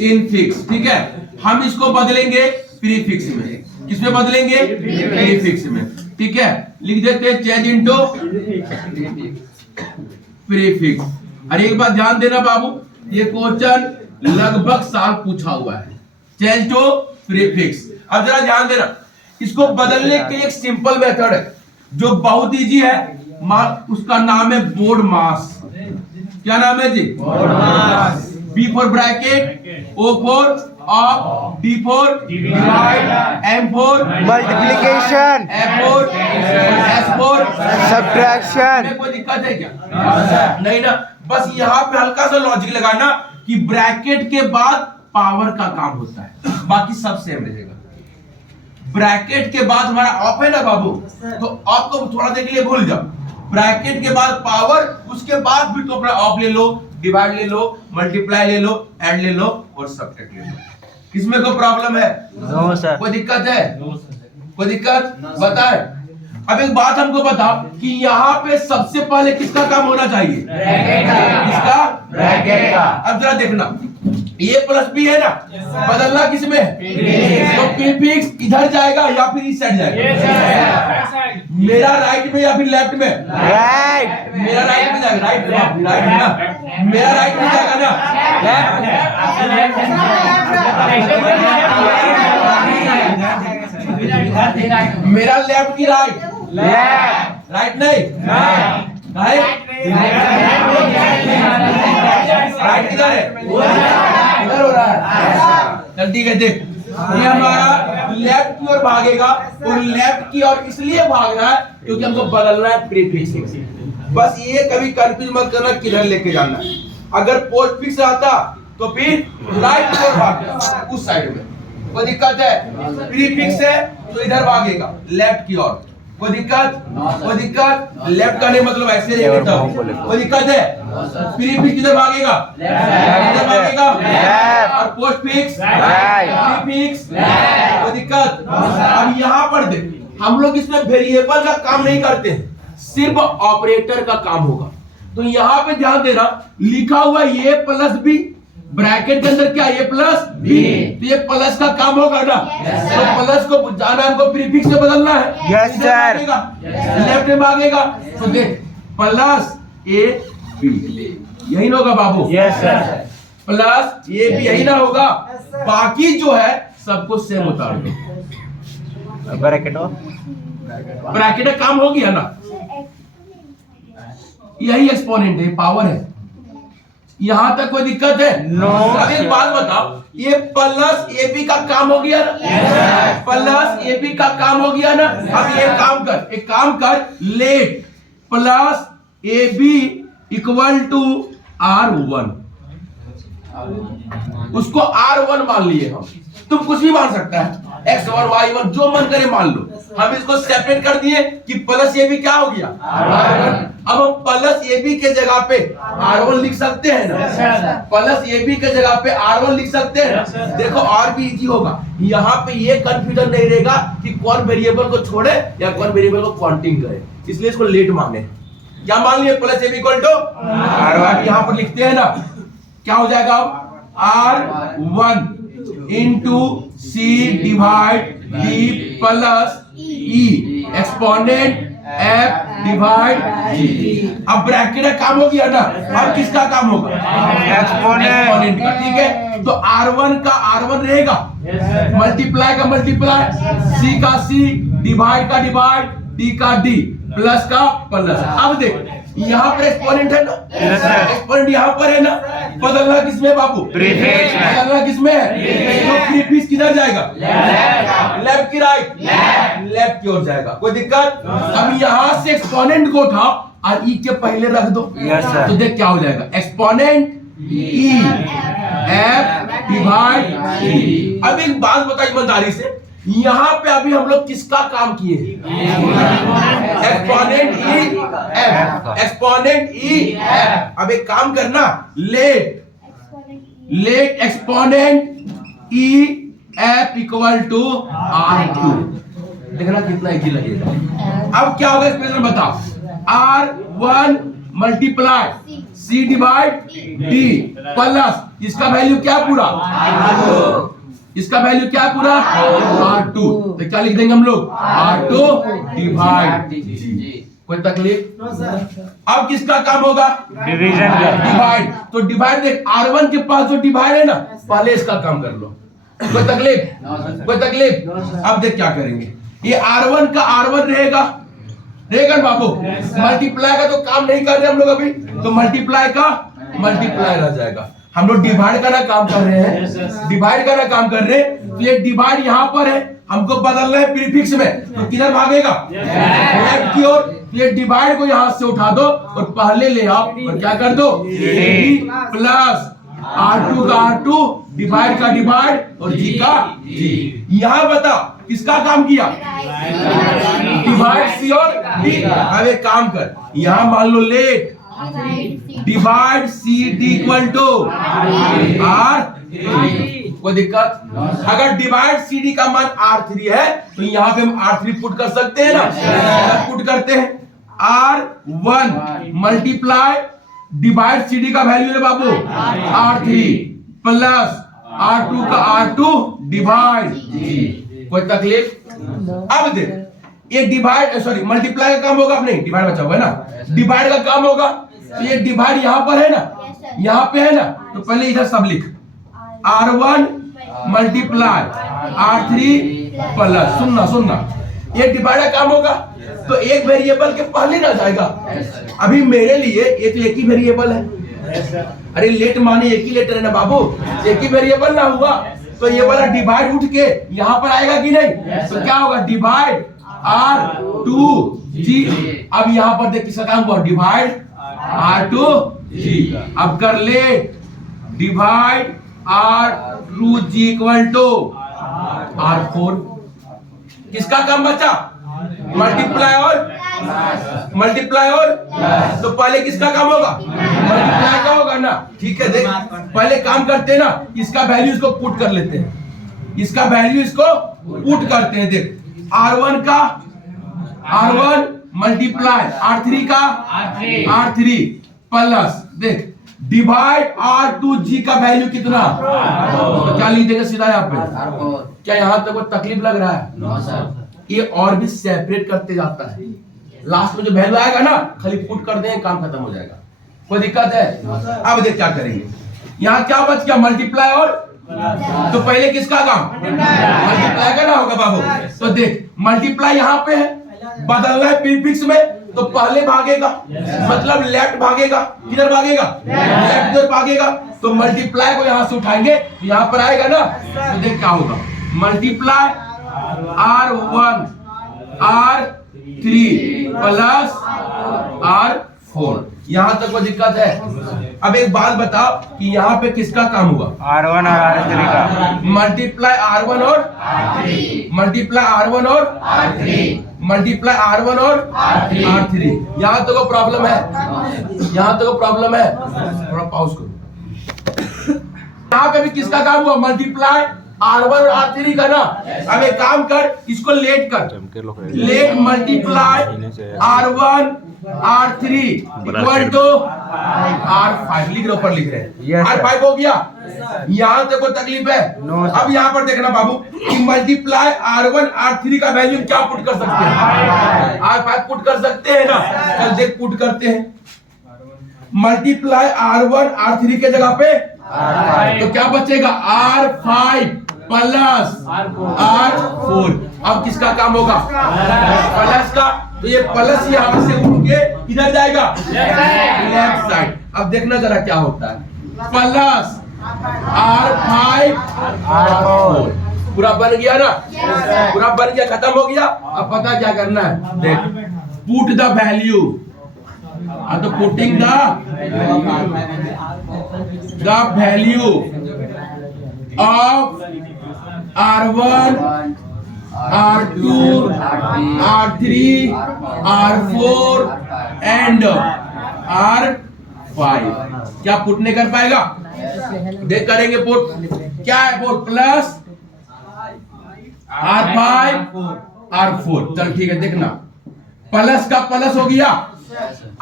Infix. ठीक है, हम इसको बदलेंगे प्रीफिक्स में। किसमें बदलेंगे? प्रीफिक्स में। ठीक है, लिख देते हैं चेंज इनटू प्रीफिक्स। और एक बात ध्यान देना बाबू, ये क्वेश्चन लगभग साल पूछा हुआ है, चेंज टू प्रीफिक्स। अब जरा ध्यान देना, इसको बदलने के एक सिंपल मेथड है जो बहुत इजी है, उसका नाम है बोर्ड मास। क्या नाम है जी? BODMAS. B for bracket, O for of, D for divide, M for multiplication, F for S for subtraction. कोई दिक्कत है क्या? नहीं ना, बस यहाँ पे हल्का सा लॉजिक लगाना कि ब्रैकेट के बाद पावर का काम होता है, बाकी सब सेम रहेगा। ब्रैकेट के बाद हमारा ऑफ है ना बाबू, तो ऑफ को थोड़ा देर के लिए भूल जाओ। ब्रैकेट के बाद पावर, उसके बाद भी तो अपना ऑफ ले लो, डिवाइड ले लो, मल्टीप्लाई ले लो, ऐड ले लो और सब्ट्रैक्ट ले लो। किसमें कोई प्रॉब्लम है? No sir. कोई दिक्कत है? कोई दिक्कत बताए? अब एक बात हमको बताओ कि यहाँ पे सबसे पहले किसका काम होना चाहिए? ब्रैकेट का। किसका? ब्रैकेट का। अब जरा देखना, ए प्लस बी है ना, बदलना किसमें? तो प्रीफिक्स इधर जाएगा या फिर इस साइड जाएगा? मेरा राइट में या फिर लेफ्ट में? राइट। मेरा राइट में जाएगा। राइट राइट है ना, मेरा राइट में जाएगा ना। मेरा लेफ्ट की राइट? लेफ्ट। राइट नहीं, राइट राइट किधर है? इधर हो रहा है। चल ठीक है, देख ये हमारा लेफ्ट की ओर भागेगा, और लेफ्ट की ओर इसलिए भाग रहा है क्योंकि हमको बदलना है प्रीफिक्स। बस ये कभी कंफ्यूज मत करना किधर लेके जाना है। अगर पोस्ट फिक्स रहता तो फिर राइट की ओर भागेगा, उस साइड में। कोई दिक्कत है? प्रीफिक्स है तो इधर भागेगा लेफ्ट की ओर। कोई दिक्कत? कोई दिक्कत? लेफ्ट का नहीं मतलब ऐसे रहेगा तब। कोई दिक्कत है? प्रीफिक्स किधर भागेगा? इधर भागेगा। और पोस्ट फिक्स प्रीफिक्स। कोई दिक्कत? अब यहाँ पर देख, हम लोग इसमें वेरिएबल का काम नहीं करते हैं, सिर्फ ऑपरेटर का काम होगा। तो यहाँ पे ध्यान देना, लिखा हुआ ए प्लस बी, ब्रैकेट के अंदर क्या? ए प्लस बी, तो ये प्लस का काम होगा ना। तो प्लस को जाना हमको प्रीफिक्स से बदलना है। Yes sir. लेफ्ट में भागेगा, तो देख प्लस ए बी, यही ना होगा बाबू? Yes sir. Plus A B यही ना होगा, बाकी जो है सबको सेम उतार दो। ब्रैकेट ब्रैकेट का काम हो गया ना, यही एक्सपोनेंट है, पावर है। यहां तक कोई दिक्कत है? नो। अब एक बात बताओ, ये प्लस ए बी का काम हो गया ना? प्लस ए बी का काम हो गया ना। अब ये काम कर, let plus A B equal to R1, उसको R1 मान लिए हम। तुम कुछ भी मान सकता है, x1 y1 जो मन करे मान लो। हम इसको सेपरेट कर दिए कि प्लस ए बी क्या हो गया? R1। अब हम प्लस ए बी के जगह पे R1 लिख सकते हैं ना? प्लस ए बी के जगह पे R1 लिख सकते हैं ना? देखो और भी इजी होगा, यहाँ पे ये कंफ्यूजन नहीं रहेगा कि कौन वेरिएबल को छोड़े या कौन वेरिएबल को काउंटिंग करे, इसलिए इसको लेट माने। क्या मान लिए? Plus A B equal to R1। यहाँ पर लिखते हैं ना, क्या हो जाएगा? R1 इंटू सी डिवाइड डी प्लस ई एक्सपोनेंट एफ डिवाइड जी। अब ब्रैकेट का काम हो गया ना, अब किसका काम होगा? एक्सपोनेंट का। ठीक है, तो R1 का R1 रहेगा, मल्टीप्लाई का मल्टीप्लाई, सी का सी, डिवाइड का डिवाइड, डी का डी, प्लस का प्लस। अब देख यहाँ पर एक्सपोनेंट है ना, एक्सपोनेंट यहाँ पर है ना, बदलना किसमें बाबू? प्रीफिक्स में। बदलना किसमें है? तो प्रीफिक्स किधर जाएगा? लेफ्ट की राइट? लेफ्ट की ओर जाएगा। कोई दिक्कत? अब यहाँ से एक्सपोनेंट को उठाओ और ई के पहले रख दो। Yes sir. तो देख क्या हो जाएगा? एक्सपोनेंट ई एफ डिवाइड ई। अब एक बात बताओ ईमानदारी से, यहाँ पे अभी हम लोग किसका काम किए? Exponent E F, exponent E F. अब एक काम करना, let exponent E F equal to R2। देखना कितना इजी लगेगा। अब क्या होगा एक्सप्रेशन बताओ। R1 multiply C divide D plus इसका वैल्यू क्या है पूरा इसका वैल्यू क्या है पूरा R2। तो क्या लिख देंगे हम लोग R2 डिवाइड जी। कोई तकलीफ? अब किसका काम होगा डिवीजन का। डिवाइड। तो डिवाइड देख R1 के पास जो डिवाइड है ना पहले इसका काम कर लो। कोई तकलीफ? कोई तकलीफ? अब देख क्या करेंगे, ये R1 का R1 रहेगा रहेगा ना बाबू। मल्टीप्लाई का तो काम नहीं कर रहे हम लोग अभी, तो मल्टीप्लाई का मल्टीप्लाई रह जाएगा। हम लोग डिवाइड का ना काम कर रहे हैं, डिवाइड का ना काम कर रहे हैं। तो ये डिवाइड यहाँ पर है, हमको बदलना है प्रीफिक्स में, तो किधर भागेगा लेफ्ट की ओर। ये डिवाइड को यहाँ से उठा दो और पहले ले आओ और क्या कर दो प्लस R2 का R2 डिवाइड का डिवाइड और जी का जी। यहाँ बता किसका काम किया डिवाइड सी और डी। अब एक काम कर, यहाँ मान लो let divide C D equal to R। कोई दिक्कत? अगर डिवाइड सी डी का मान R3 है तो यहाँ पे हम R3 पुट कर सकते हैं ना, पुट करते हैं R1 multiply divide C D का वैल्यू है बाबू R3 प्लस R2 का R2 डिवाइड जी। कोई तकलीफ? अब देख ये डिवाइड सॉरी मल्टीप्लाई का काम होगा, नहीं डिवाइड बचा हुआ है ना, डिवाइड का काम होगा। तो ये डिवाइड यहाँ पर है ना, यहाँ पे है ना, तो पहले इधर सब लिख R1 मल्टीप्लाई R3 प्लस सुनना सुनना ये डिवाइड का काम होगा। तो एक वेरिएबल के पहले ना जाएगा, अभी मेरे लिए ये तो एक ही वेरिएबल है। अरे लेट माने एक ही लेटर है ना बाबू, एक ही वेरिएबल ना हुआ तो ये वाला डिवाइड उठ के यहाँ पर आएगा कि नहीं? तो क्या होगा डिवाइड R2 जी। अब यहाँ पर देख किसका काम हुआ डिवाइड R2 जी। अब कर ले divide R2 ji equal to R4। किसका काम बचा मल्टीप्लाई और तो पहले किसका काम होगा मल्टीप्लाई का होगा ना। ठीक है देख पहले काम करते हैं ना, इसका वैल्यू इसको पुट कर लेते हैं, इसका वैल्यू इसको पुट करते हैं। देख R1 का R1 मल्टीप्लाई R3 का R3 प्लस देख डिवाइड R2 जी का वैल्यू कितना, तो क्या लिख देंगे सीधा यहाँ पे। क्या यहाँ तक कोई तकलीफ लग रहा है? No sir. ये और भी सेपरेट करते जाता है, लास्ट में जो वैल्यू आएगा ना खाली पुट कर दें काम खत्म हो जाएगा। कोई दिक्कत है? अब देख क्या करेंगे, यहाँ क्या बच गया मल्टीप्लाई और, तो पहले किसका काम मल्टीप्लाई का ना होगा बाबू। तो देख मल्टीप्लाई यहाँ पे है, बदलना है प्रीफिक्स में तो पहले भागेगा, मतलब लेफ्ट भागेगा। किधर भागेगा लेफ्ट इधर भागेगा। तो मल्टीप्लाई को यहाँ से उठाएंगे यहाँ पर आएगा ना, तो देख क्या होगा multiply R1 R3 plus R4। यहाँ तक कोई दिक्कत है? अब एक बात बताओ कि यहाँ पे किसका काम हुआ R1 और R3 का मल्टीप्लाई R1 और मल्टीप्लाई R1 और मल्टीप्लाई R1 और R3। यहाँ तो प्रॉब्लम है, यहाँ तो प्रॉब्लम है, थोड़ा पॉज करो। यहाँ पे भी किसका काम हुआ मल्टीप्लाई R1 और R3 का ना। अब एक काम कर इसको लेट कर, late multiply R1 R3 equal to R5 लिख रहे ऊपर लिख रहे हैं R5 हो गया। यहाँ तक कोई तकलीफ है? अब यहाँ पर देखना बाबू कि मल्टीप्लाई R1 R3 का वैल्यू क्या पुट कर सकते हैं R5 पुट कर सकते हैं ना। चल देख पुट करते हैं मल्टीप्लाई R1 R3 के जगह पे तो क्या बचेगा R5 प्लस R4। अब किसका काम होगा प्लस का, तो ये प्लस यहाँ से उठ के इधर जाएगा लेफ्ट साइड। अब देखना जरा क्या होता है प्लस R5 R4 पूरा बन गया ना, पूरा बन गया खत्म हो गया। अब पता क्या करना है देख पुट द वैल्यू, तो putting the value of R1 R2 R3 R4 and R5। क्या पुट नहीं कर पाएगा? देख करेंगे पुट क्या है पुट प्लस R5 R4। चल ठीक है देखना प्लस का प्लस हो गया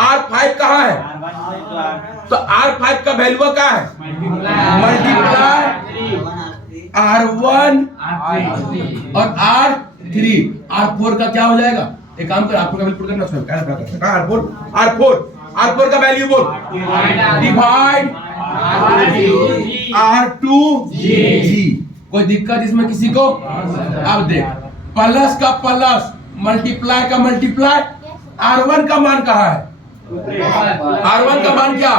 R5 कहाँ है? तो R5 का वैल्यू क्या है? मल्टीप्लाई R1 और R3। R4 का क्या हो जाएगा? एक काम कर, R4 का वैल्यू पुट करना, उसमें क्या करना? R4 का वैल्यू बोल, डिवाइड R2G। कोई दिक्कत इसमें किसी को? अब देख, प्लस का प्लस, मल्टीप्लाई का मल्टीप्लाई, R1 का मान कहाँ है? R1 का मान क्या?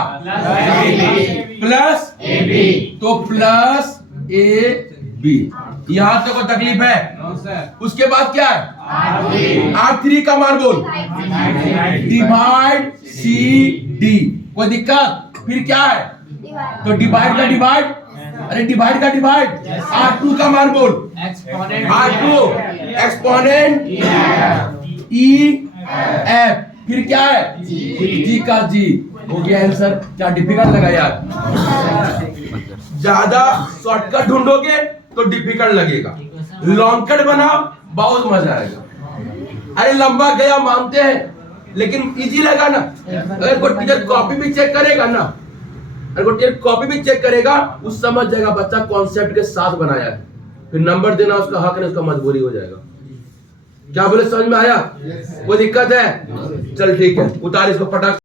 प्लस AB, तो प्लस AB। यहां तक कोई तकलीफ है? उसके बाद क्या है? R3 का मान बोल, डिवाइड CD। कोई दिक्कत? फिर क्या है? तो डिवाइड का डिवाइड, अरे डिवाइड का डिवाइड। R2 का मान बोल, R2 एक्सपोनेंट EF। फिर क्या है? G का G। हो गया आंसर। क्या डिफिकल्ट लगा यार? ज्यादा शॉर्टकट ढूंढोगे तो डिफिकल्ट लगेगा, लॉन्ग कट बनाओ बहुत मजा आएगा। अरे लंबा गया मानते हैं, लेकिन इजी लगा ना। अगर कोई टीचर कॉपी भी चेक करेगा ना, अगर कोई टीचर कॉपी भी चेक करेगा, उस समझ जाएगा बच्चा कॉन्सेप्ट के साथ बनाया है। फिर नंबर देना उसका हक नहीं, उसका मजबूरी हो जाएगा। क्या बोले, समझ में आया? कोई दिक्कत है? चल ठीक है, उतार इसको फटाक।